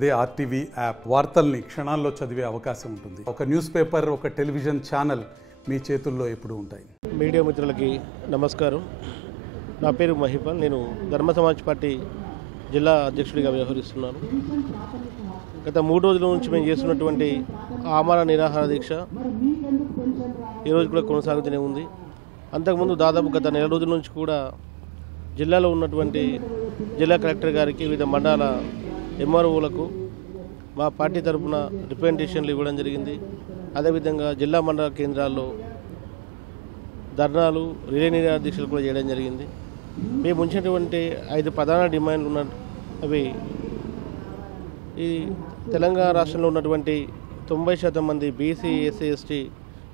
అదే RTV app వార్తల్ని క్షణాల్లో చదివే అవకాశం ఉంటుంది. ఒక న్యూస్ పేపర్, ఒక టెలివిజన్ ఛానల్ మీ చేతుల్లో ఎప్పుడూ ఉంటాయి. మీడియా మిత్రులకి నమస్కారం. నా పేరు మహిపాల్. నేను ధర్మ సమాజ్ పార్టీ జిల్లా అధ్యక్షుడిగా వ్యవహరిస్తున్నాను. గత 3 రోజుల నుంచి మేము చేస్తున్నటువంటి ఆమరణ నిరాహార దీక్ష ఈరోజు కూడా కొనసాగుతూనే ఉంది. అంతకుముందు దాదాపు గత నెల రోజుల నుంచి కూడా జిల్లాలో ఉన్నటువంటి జిల్లా కలెక్టర్ గారికి, వివిధ మండల ఎంఆర్ఓలకు మా పార్టీ తరఫున రిప్రజెంటేషన్లు ఇవ్వడం జరిగింది. అదేవిధంగా జిల్లా మండల కేంద్రాల్లో ధర్నాలు, రిలే నిరాహార దీక్షలు కూడా చేయడం జరిగింది. మేము ఉంచినటువంటి 5 ప్రధాన డిమాండ్లు ఉన్న అవి ఈ తెలంగాణ రాష్ట్రంలో ఉన్నటువంటి 90% మంది బీసీ, ఎస్సీ, ఎస్టీ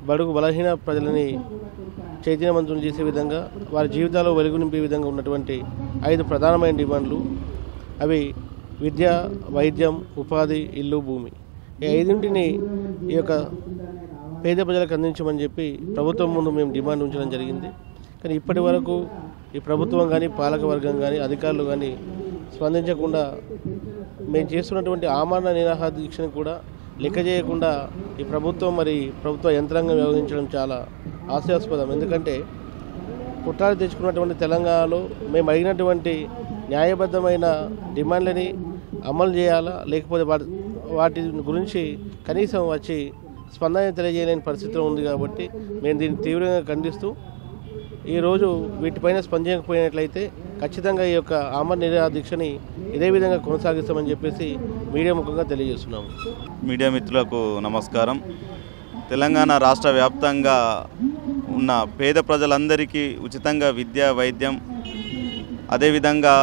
బడుగు బలహీన ప్రజలని చైతన్యవంతులు చేసే విధంగా, వారి జీవితాల్లో వెలుగు నింపే విధంగా ఉన్నటువంటి 5 ప్రధానమైన డిమాండ్లు. అవి విద్య, వైద్యం, ఉపాధి, ఇల్లు, భూమి. ఈ 5ంటిని ఈ యొక్క పేద ప్రజలకు అందించమని చెప్పి ప్రభుత్వం ముందు మేము డిమాండ్ ఉంచడం జరిగింది. కానీ ఇప్పటి వరకు ఈ ప్రభుత్వం కానీ, పాలక వర్గం కానీ, అధికారులు కానీ స్పందించకుండా మేము చేస్తున్నటువంటి ఆమరణ నిరాహార దీక్షను కూడా లెక్క చేయకుండా ఈ ప్రభుత్వం ప్రభుత్వ యంత్రాంగం వ్యవహరించడం చాలా హాస్యాస్పదం. ఎందుకంటే కుట్రాలు తెచ్చుకున్నటువంటి తెలంగాణలో మేము అడిగినటువంటి న్యాయబద్ధమైన డిమాండ్లని అమలు చేయాలా, లేకపోతే వాటి గురించి కనీసం వచ్చి స్పందన తెలియజేయలేని పరిస్థితిలో ఉంది. కాబట్టి మేము దీన్ని తీవ్రంగా ఖండిస్తూ ఈరోజు వీటిపైన స్పందించకపోయినట్లయితే ఖచ్చితంగా ఈ యొక్క ఆమరణ నిరాహార దీక్షని ఇదే విధంగా కొనసాగిస్తామని చెప్పేసి మీడియా ముఖంగా తెలియజేస్తున్నాము. మీడియా మిత్రులకు నమస్కారం. తెలంగాణ రాష్ట్ర వ్యాప్తంగా ఉన్న పేద ప్రజలందరికీ ఉచితంగా విద్య, వైద్యం, అదేవిధంగా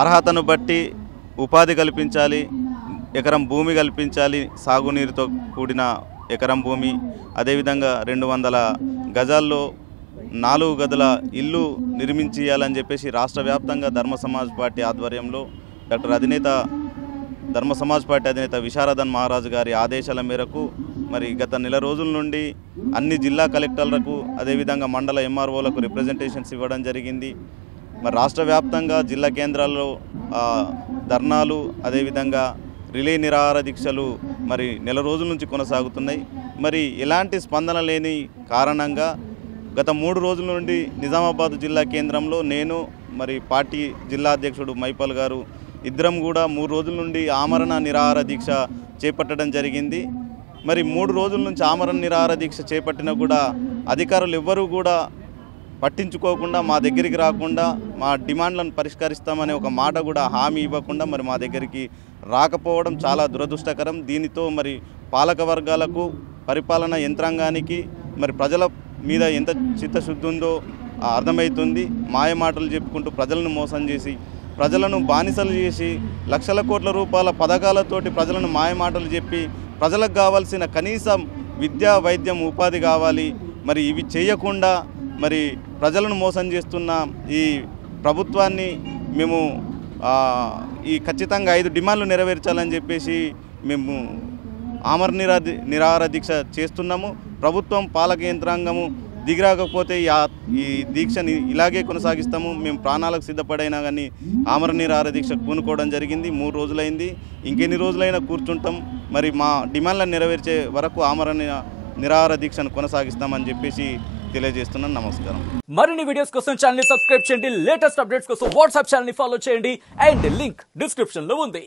అర్హతను బట్టి ఉపాధి కల్పించాలి, ఎకరం భూమి కల్పించాలి, సాగునీరుతో కూడిన ఎకరం భూమి, అదేవిధంగా 200 గజాల్లో 4 గదుల ఇల్లు నిర్మించేయాలని చెప్పేసి రాష్ట్ర వ్యాప్తంగా ధర్మ సమాజ్ పార్టీ ఆధ్వర్యంలో ధర్మ సమాజ్ పార్టీ అధినేత విశారదన్ మహారాజు గారి ఆదేశాల మేరకు గత నెల రోజుల నుండి అన్ని జిల్లా కలెక్టర్లకు, అదేవిధంగా మండల ఎంఆర్ఓలకు రిప్రజెంటేషన్స్ ఇవ్వడం జరిగింది. రాష్ట్ర వ్యాప్తంగా జిల్లా కేంద్రాల్లో ధర్నాలు, అదేవిధంగా రిలే నిరాహార దీక్షలు నెల రోజుల నుంచి కొనసాగుతున్నాయి. ఎలాంటి స్పందన లేని కారణంగా గత 3 రోజుల నుండి నిజామాబాద్ జిల్లా కేంద్రంలో నేను పార్టీ జిల్లా అధ్యక్షుడు మైపాల్ గారు ఇద్దరం కూడా 3 రోజుల నుండి ఆమరణ నిరాహార దీక్ష చేపట్టడం జరిగింది. 3 రోజుల నుంచి ఆమరణ నిరాహార దీక్ష చేపట్టినా కూడా అధికారులు ఎవ్వరూ కూడా పట్టించుకోకుండా, మా దగ్గరికి రాకుండా, మా డిమాండ్లను పరిష్కరిస్తామనే ఒక మాట కూడా హామీ ఇవ్వకుండా మా దగ్గరికి రాకపోవడం చాలా దురదృష్టకరం. దీనితో పాలక వర్గాలకు, పరిపాలన యంత్రాంగానికి ప్రజల మీద ఎంత చిత్తశుద్ధి ఉందో అర్థమవుతుంది. మాయ మాటలు చెప్పుకుంటూ ప్రజలను మోసం చేసి, ప్రజలను బానిసలు చేసి, లక్షల కోట్ల రూపాయల పథకాలతోటి ప్రజలను మాయ మాటలు చెప్పి, ప్రజలకు కావాల్సిన కనీసం విద్య, వైద్యం, ఉపాధి కావాలి, ఇవి చేయకుండా ప్రజలను మోసం చేస్తున్న ఈ ప్రభుత్వాన్ని మేము ఖచ్చితంగా 5 డిమాండ్లు నెరవేర్చాలని చెప్పేసి మేము ఆమరణ నిరాహార దీక్ష చేస్తున్నాము. ప్రభుత్వం, పాలక యంత్రాంగము దిగిరాకపోతే ఈ దీక్షని ఇలాగే కొనసాగిస్తాము. మేము ప్రాణాలకు సిద్ధపడైనా కానీ ఆమరణ నిరాహార దీక్ష పూనుకోవడం జరిగింది. 3 రోజులైంది. ఇంకెన్ని రోజులైనా కూర్చుంటాం. మా డిమాండ్లను నెరవేర్చే వరకు ఆమరణ నిరాహార దీక్షను కొనసాగిస్తామని చెప్పేసి తెలియజేస్తున్నాను. నమస్కారం. మరిన్ని వీడియోస్ కోసం ఛానల్ ని సబ్స్క్రైబ్ చేయండి. లేటెస్ట్ అప్డేట్స్ కోసం వాట్సాప్ ఛానల్ ని ఫాలో చేయండి. అండ్ లింక్ డిస్క్రిప్షన్ లో ఉంది.